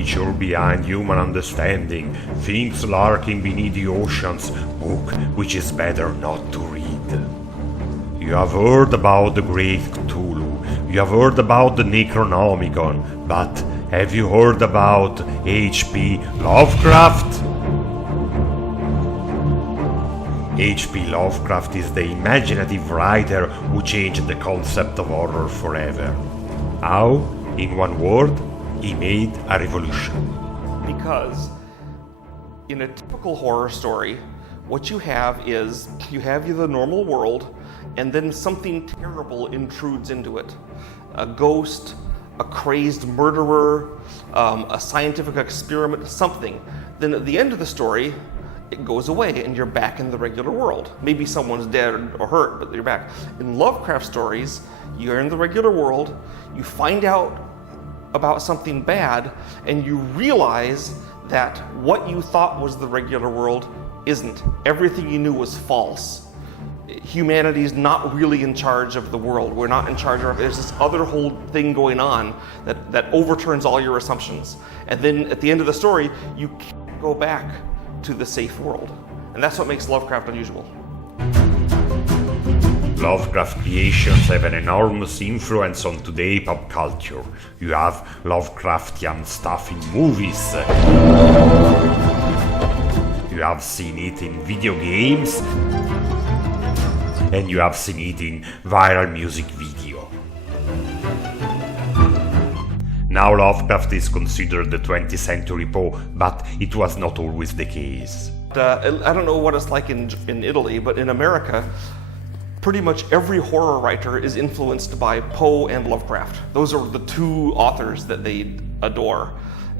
creature behind human understanding, things lurking beneath the oceans, book which is better not to read. You have heard about the great Chtulhu, you have heard about the Necronomicon, but have you heard about H.P. Lovecraft? H.P. Lovecraft is the imaginative writer who changed the concept of horror forever. How? In one word, he made a revolution. Because in a typical horror story, what you have is you have the normal world, and then something terrible intrudes into it. A ghost, a crazed murderer, a scientific experiment, something. Then at the end of the story, it goes away and you're back in the regular world. Maybe someone's dead or hurt, but you're back. In Lovecraft stories, you're in the regular world, you find out about something bad, and you realize that what you thought was the regular world isn't. Everything you knew was false. Humanity's not really in charge of the world. We're not in charge of it. There's this other whole thing going on that overturns all your assumptions. And then at the end of the story, you can't go back to the safe world. And that's what makes Lovecraft unusual. Lovecraft creations have an enormous influence on today's pop culture. You have Lovecraftian stuff in movies. You have seen it in video games. And you have seen it in viral music video. Now Lovecraft is considered the 20th century Poe, but it was not always the case. I don't know what it's like in Italy, but in America, pretty much every horror writer is influenced by Poe and Lovecraft. Those are the two authors that they adore.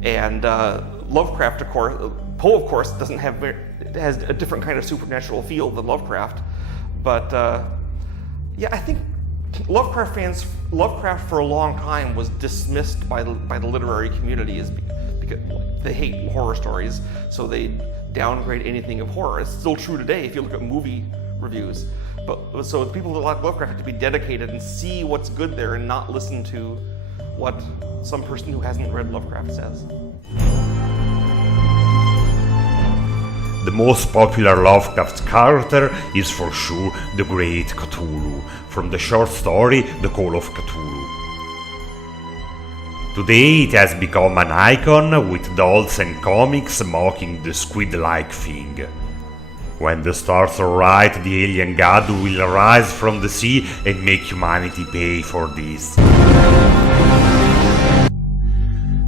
And Lovecraft, of course, Poe, of course, has a different kind of supernatural feel than Lovecraft. But yeah, I think Lovecraft for a long time was dismissed by the literary community because they hate horror stories, so they downgrade anything of horror. It's still true today if you look at movie reviews. But so people that like Lovecraft have to be dedicated and see what's good there and not listen to what some person who hasn't read Lovecraft says. The most popular Lovecraft character is for sure the great Chtulhu, from the short story The Call of Chtulhu. Today it has become an icon with dolls and comics mocking the squid-like thing. When the stars are right, the alien god will rise from the sea and make humanity pay for this.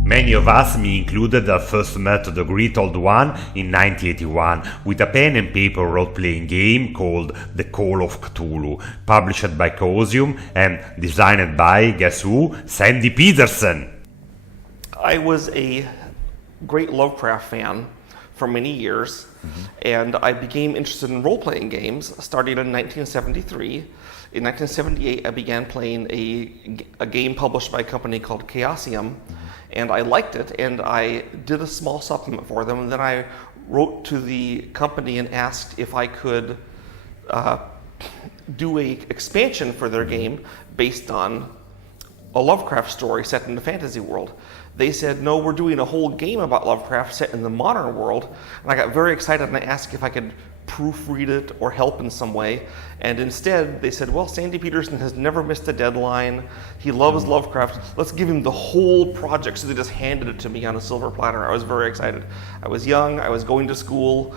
Many of us, me included, first met the Great Old One in 1981 with a pen and paper role-playing game called The Call of Chtulhu, published by Chaosium and designed by, guess who? Sandy Petersen! I was a great Lovecraft fan for many years, and I became interested in role-playing games starting in 1973. In 1978, I began playing a game published by a company called Chaosium, and I liked it, and I did a small supplement for them, and then I wrote to the company and asked if I could do an expansion for their game based on a Lovecraft story set in the fantasy world. They said, no, we're doing a whole game about Lovecraft set in the modern world, and I got very excited and I asked if I could proofread it or help in some way, and instead they said, well, Sandy Petersen has never missed a deadline, he loves Lovecraft, let's give him the whole project. So they just handed it to me on a silver platter. I was very excited. I was young, I was going to school,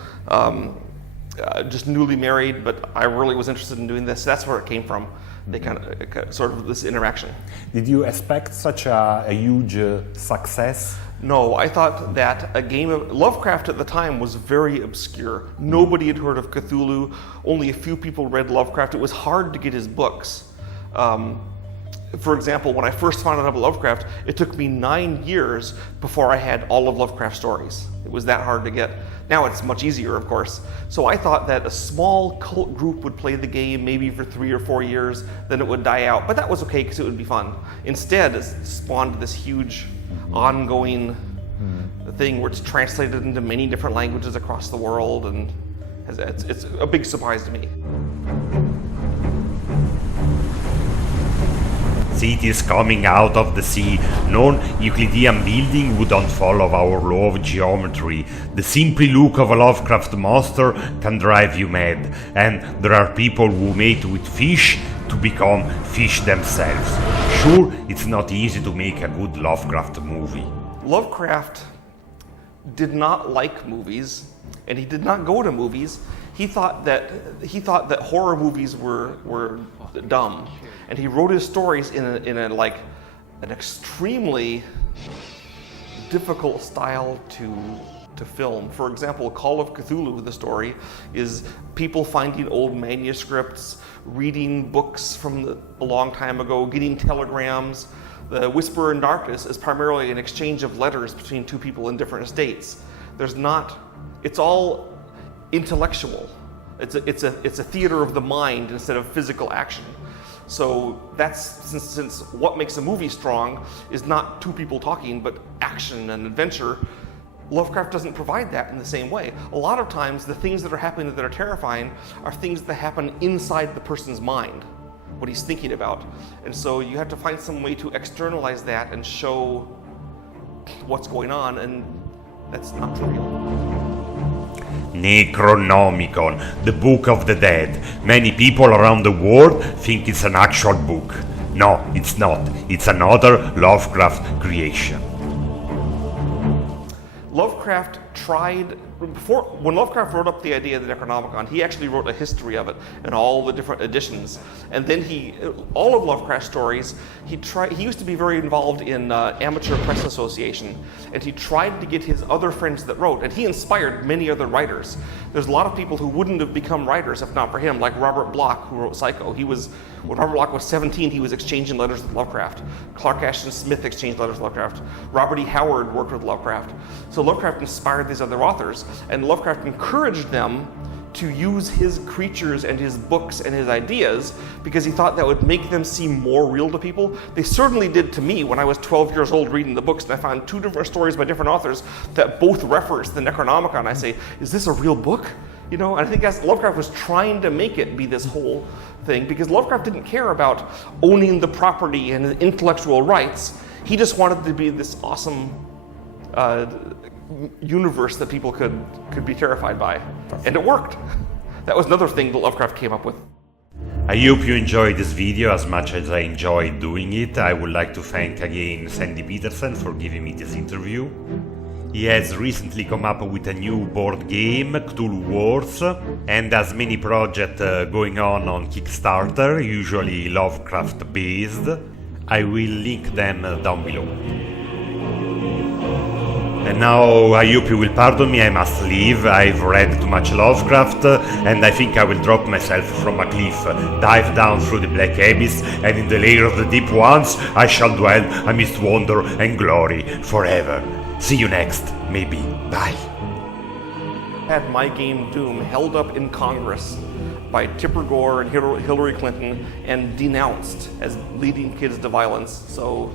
just newly married, but I really was interested in doing this. That's where it came from. They kind of sort of this interaction. Did you expect such a huge success? No, I thought that a game of Lovecraft at the time was very obscure. Nobody had heard of Cthulhu. Only a few people read Lovecraft. It was hard to get his books. For example, when I first found out about Lovecraft, it took me 9 years before I had all of Lovecraft's stories. It was that hard to get. Now it's much easier, of course. So I thought that a small cult group would play the game maybe for 3 or 4 years, then it would die out. But that was okay because it would be fun. Instead, it spawned this huge ongoing thing where it's translated into many different languages across the world, and it's a big surprise to me. cities coming out of the sea. Non-Euclidean building wouldn't follow our law of geometry. The simple look of a Lovecraft monster can drive you mad, and there are people who mate with fish to become fish themselves. Sure, it's not easy to make a good Lovecraft movie. Lovecraft did not like movies, and he did not go to movies. He thought that horror movies were dumb, and he wrote his stories in an extremely difficult style to film. For example, Call of Cthulhu, the story, is people finding old manuscripts, reading books from a long time ago, getting telegrams. The Whisper in Darkness is primarily an exchange of letters between two people in different states. It's all intellectual. It's a theater of the mind instead of physical action. So that's since what makes a movie strong is not two people talking, but action and adventure. Lovecraft doesn't provide that in the same way. A lot of times the things that are happening that are terrifying are things that happen inside the person's mind, what he's thinking about. And so you have to find some way to externalize that and show what's going on, and that's not trivial. Necronomicon, the Book of the Dead. Many people around the world think it's an actual book. No, it's not. It's another Lovecraft creation. Lovecraft tried, when Lovecraft wrote up the idea of the Necronomicon, he actually wrote a history of it and all the different editions. And then all of Lovecraft's stories, he used to be very involved in Amateur Press Association, and he tried to get his other friends that wrote, and he inspired many other writers. There's a lot of people who wouldn't have become writers if not for him, like Robert Bloch, who wrote Psycho. When Robert Bloch was 17, he was exchanging letters with Lovecraft. Clark Ashton Smith exchanged letters with Lovecraft. Robert E. Howard worked with Lovecraft. So Lovecraft inspired these other authors, and Lovecraft encouraged them to use his creatures and his books and his ideas because he thought that would make them seem more real to people. They certainly did to me when I was 12 years old reading the books, and I found two different stories by different authors that both reference the Necronomicon. I say, is this a real book? You know, and I think Lovecraft was trying to make it be this whole thing because Lovecraft didn't care about owning the property and the intellectual rights. He just wanted to be this awesome universe that people could be terrified by. And it worked. That was another thing that Lovecraft came up with. I hope you enjoyed this video as much as I enjoyed doing it. I would like to thank again Sandy Petersen for giving me this interview. He has recently come up with a new board game, Chtulhu Wars, and has many projects going on Kickstarter, usually Lovecraft based. I will link them down below. And now I hope you will pardon me, I must leave. I've read too much Lovecraft, and I think I will drop myself from a cliff, dive down through the black abyss, and in the lair of the deep ones I shall dwell amidst wonder and glory forever. See you next, maybe. Bye. Had my game Doom held up in Congress by Tipper Gore and Hillary Clinton and denounced as leading kids to violence. So